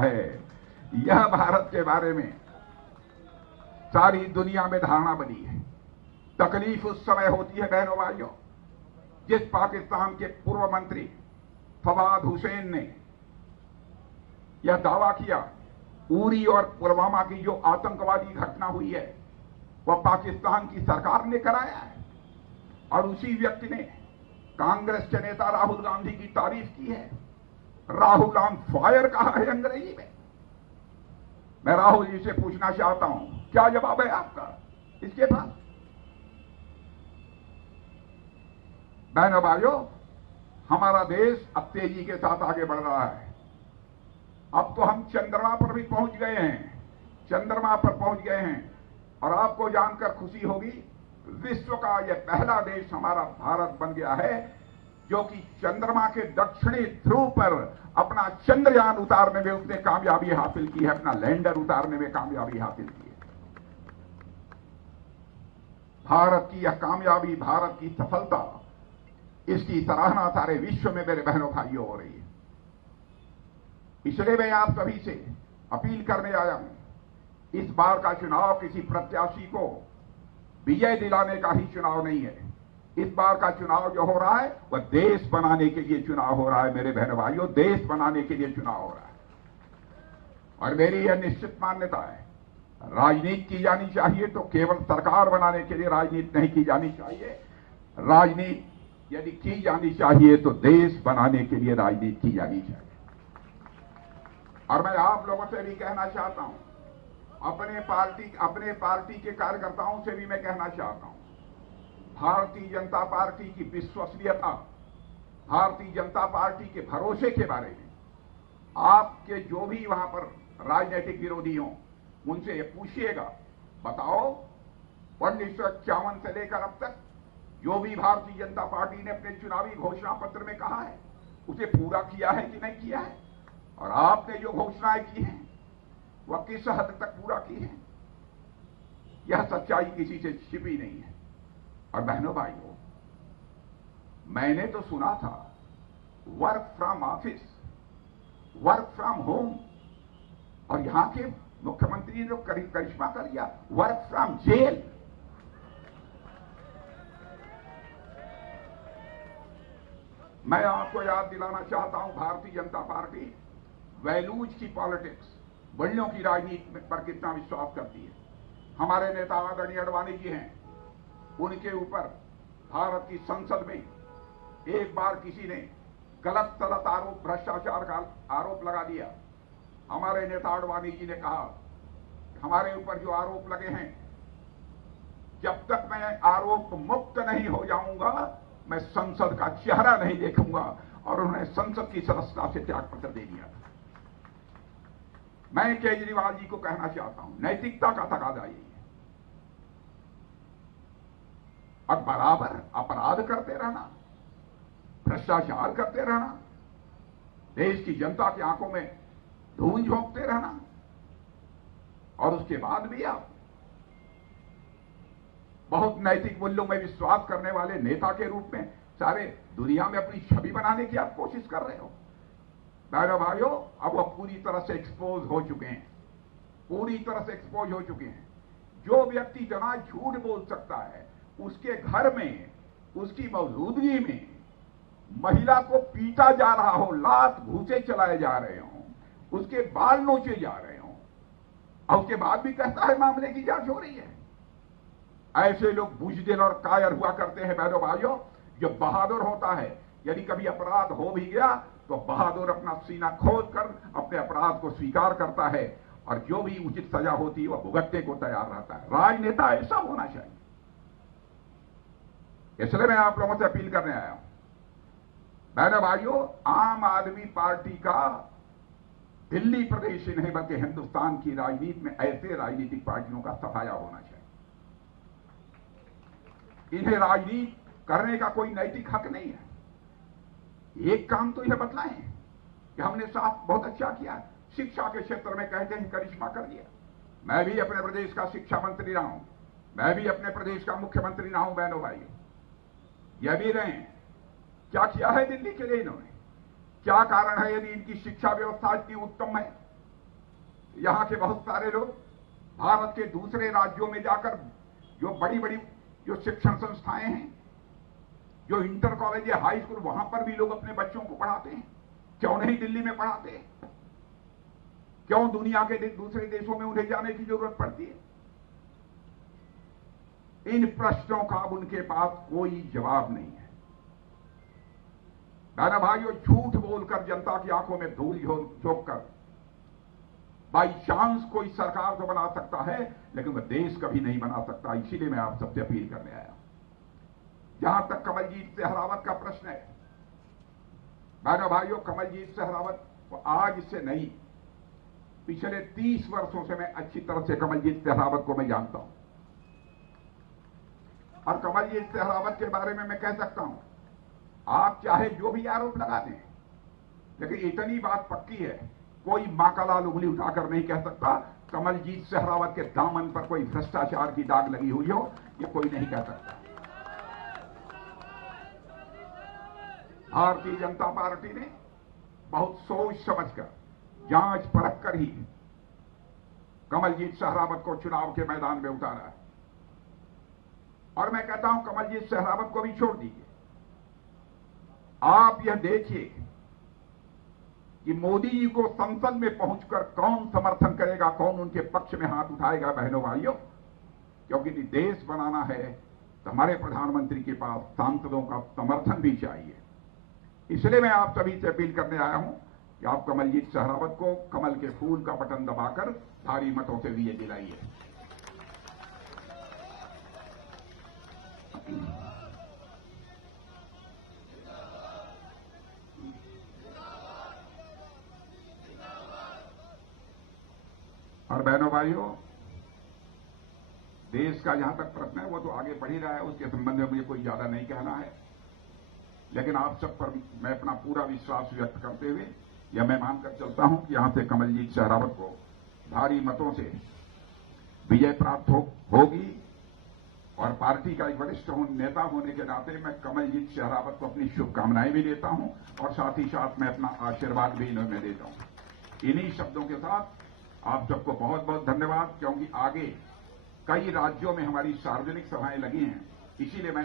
है। यह भारत के बारे में सारी दुनिया में धारणा बनी है। तकलीफ उस समय होती है बहनों भाइयों, जिस पाकिस्तान के पूर्व मंत्री फवाद हुसैन ने यह दावा किया उरी और पुलवामा की जो आतंकवादी घटना हुई है वह पाकिस्तान की सरकार ने कराया है, और उसी व्यक्ति ने कांग्रेस के नेता राहुल गांधी की तारीफ की है। राहुल ऑन फायर कहा है अंग्रेजी में। मैं राहुल जी से पूछना चाहता हूं, क्या जवाब है आपका इसके पास? बहनों भाइयों, हमारा देश अब तेजी के साथ आगे बढ़ रहा है। अब तो हम चंद्रमा पर भी पहुंच गए हैं, चंद्रमा पर पहुंच गए हैं। और आपको जानकर खुशी होगी, विश्व का यह पहला देश हमारा भारत बन गया है जो कि चंद्रमा के दक्षिणी ध्रुव पर अपना चंद्रयान उतारने में उसने कामयाबी हासिल की है, अपना लैंडर उतारने में कामयाबी हासिल की है। भारत की यह कामयाबी, भारत की सफलता, इसकी सराहना सारे विश्व में मेरे बहनों भाइयों हो रही है। इसलिए मैं आप सभी से अपील करने आया हूं, इस बार का चुनाव किसी प्रत्याशी को विजय दिलाने का ही चुनाव नहीं है। इस बार का चुनाव जो हो रहा है वह देश बनाने के लिए चुनाव हो रहा है मेरे बहनों भाइयों, देश बनाने के लिए चुनाव हो रहा है। और मेरी यह निश्चित मान्यता है, राजनीति की जानी चाहिए तो केवल सरकार बनाने के लिए राजनीति नहीं की जानी चाहिए। राजनीति यदि की जानी चाहिए तो देश बनाने के लिए राजनीति की जानी चाहिए। और मैं आप लोगों से भी कहना चाहता हूं, अपने पार्टी के कार्यकर्ताओं से भी मैं कहना चाहता हूं, भारतीय जनता पार्टी की विश्वसनीयता, भारतीय जनता पार्टी के भरोसे के बारे में आपके जो भी वहां पर राजनीतिक विरोधी हों उनसे ये पूछिएगा, बताओ 1951 से लेकर अब तक जो भी भारतीय जनता पार्टी ने अपने चुनावी घोषणा पत्र में कहा है उसे पूरा किया है कि नहीं किया है? और आपने जो घोषणाएं की हैं वह किस हद तक पूरा की है? यह सच्चाई किसी से छिपी नहीं है। और बहनों भाइयों, मैंने तो सुना था work from office, work from home, और यहां के मुख्यमंत्री ने जो करिश्मा कर दिया, वर्क फ्रॉम जेल। मैं आपको याद दिलाना चाहता हूं, भारतीय जनता पार्टी वैल्यूज की पॉलिटिक्स, मूल्यों की राजनीति पर कितना विश्वास करती है। हमारे नेता आदरणीय अडवाणी जी हैं, उनके ऊपर भारत की संसद में एक बार किसी ने गलत सलत आरोप, भ्रष्टाचार का आरोप लगा दिया। हमारे नेता अडवाणी जी ने कहा, हमारे ऊपर जो आरोप लगे हैं, जब तक मैं आरोप मुक्त नहीं हो जाऊंगा मैं संसद का चेहरा नहीं देखूंगा। और उन्होंने संसद की सदस्यता से त्याग पत्र दे दिया था। मैं केजरीवाल जी को कहना चाहता हूं, नैतिकता का तकाजा यही है। और बराबर अपराध करते रहना, भ्रष्टाचार करते रहना, देश की जनता की आंखों में धूल झोंकते रहना, और उसके बाद भी आप बहुत नैतिक मूल्यों में विश्वास करने वाले नेता के रूप में सारे दुनिया में अपनी छवि बनाने की आप कोशिश कर रहे हो। बहनों भाइयों, अब वह पूरी तरह से एक्सपोज हो चुके हैं, पूरी तरह से एक्सपोज हो चुके हैं। जो व्यक्ति जना झूठ बोल सकता है, उसके घर में, उसकी मौजूदगी में महिला को पीटा जा रहा हो, लात घूसे चलाए जा रहे हो, उसके बाल नोचे जा रहे हो, और उसके बाद भी कहता है मामले की जांच हो रही है। ऐसे लोग बुजदिल और कायर हुआ करते हैं बहनों भाइयों। जो बहादुर होता है, यदि कभी अपराध हो भी गया तो बहादुर अपना सीना खोल कर अपने अपराध को स्वीकार करता है, और जो भी उचित सजा होती है वह भुगतने को तैयार रहता है। राजनेता ऐसा होना चाहिए। इसलिए मैं आप लोगों से अपील करने आया हूं, बहनों भाइयों, आम आदमी पार्टी का दिल्ली प्रदेश ही नहीं बल्कि हिंदुस्तान की राजनीति में ऐसे राजनीतिक पार्टियों का सफाया होना चाहिए। इन्हें राजनीति करने का कोई नैतिक हक नहीं है। एक काम तो यह बतलाएं कि हमने साफ बहुत अच्छा किया, शिक्षा के क्षेत्र में कहते हैं करिश्मा कर दिया। मैं भी अपने प्रदेश का शिक्षा मंत्री रहा हूं, मैं भी अपने प्रदेश का मुख्यमंत्री रहा हूं। बहनों भाइयों, यह भी रहे, क्या किया है दिल्ली के लिए इन्होंने? क्या कारण है यदि इनकी शिक्षा व्यवस्था इतनी उत्तम है यहां के बहुत सारे लोग भारत के दूसरे राज्यों में जाकर जो बड़ी बड़ी जो शिक्षण संस्थाएं हैं, जो इंटर कॉलेज या हाई स्कूल, वहां पर भी लोग अपने बच्चों को पढ़ाते हैं। क्यों नहीं दिल्ली में पढ़ाते हैं? क्यों दुनिया के दूसरे देशों में उन्हें जाने की जरूरत पड़ती है? इन प्रश्नों का अब उनके पास कोई जवाब नहीं है। दादा भाइयों, झूठ बोलकर जनता की आंखों में धूल झोंक कर बाई चांस कोई सरकार तो बना सकता है, लेकिन वह देश कभी नहीं बना सकता। इसीलिए मैं आप सबसे अपील करने आया हूं। जहां तक कमलजीत सहरावत का प्रश्न है, दादा भाइयों, कमलजीत सहरावत को आज से नहीं, पिछले 30 वर्षों से मैं अच्छी तरह से कमलजीत सहरावत को मैं जानता हूं। और कमलजीत सहरावत के बारे में मैं कह सकता हूं, आप चाहे जो भी आरोप लगा दें, लेकिन इतनी बात पक्की है, कोई मां का लाल उंगली उठाकर नहीं कह सकता कमलजीत सहरावत के दामन पर कोई भ्रष्टाचार की दाग लगी हुई हो, ये कोई नहीं कह सकता। भारतीय जनता पार्टी ने बहुत सोच समझकर, जांच परख कर ही कमलजीत सहरावत को चुनाव के मैदान में उतारा है। और मैं कहता हूं, कमलजीत सहरावत को भी छोड़ दीजिए। आप यह देखिए कि मोदी जी को संसद में पहुंचकर कौन समर्थन करेगा, कौन उनके पक्ष में हाथ उठाएगा। बहनों भाइयों, क्योंकि देश बनाना है तो हमारे प्रधानमंत्री के पास सांसदों का समर्थन भी चाहिए। इसलिए मैं आप सभी से अपील करने आया हूं कि आप कमलजीत सहरावत को कमल के फूल का बटन दबाकर भारी मतों से विजय दिलाइए। और बहनों भाइयों, देश का जहां तक प्रश्न है वो तो आगे बढ़ ही रहा है, उसके संबंध में मुझे कोई ज्यादा नहीं कहना है। लेकिन आप सब पर मैं अपना पूरा विश्वास व्यक्त करते हुए यह मैं मानकर चलता हूं कि यहां से कमलजीत सहरावत को भारी मतों से विजय प्राप्त होगी। और पार्टी का एक वरिष्ठ नेता होने के नाते मैं कमलजीत सहरावत को अपनी शुभकामनाएं भी देता हूं और साथ ही साथ मैं अपना आशीर्वाद भी इन्हें देता हूं। इन्हीं शब्दों के साथ आप सबको बहुत बहुत धन्यवाद, क्योंकि आगे कई राज्यों में हमारी सार्वजनिक सभाएं लगी हैं, इसीलिए मैं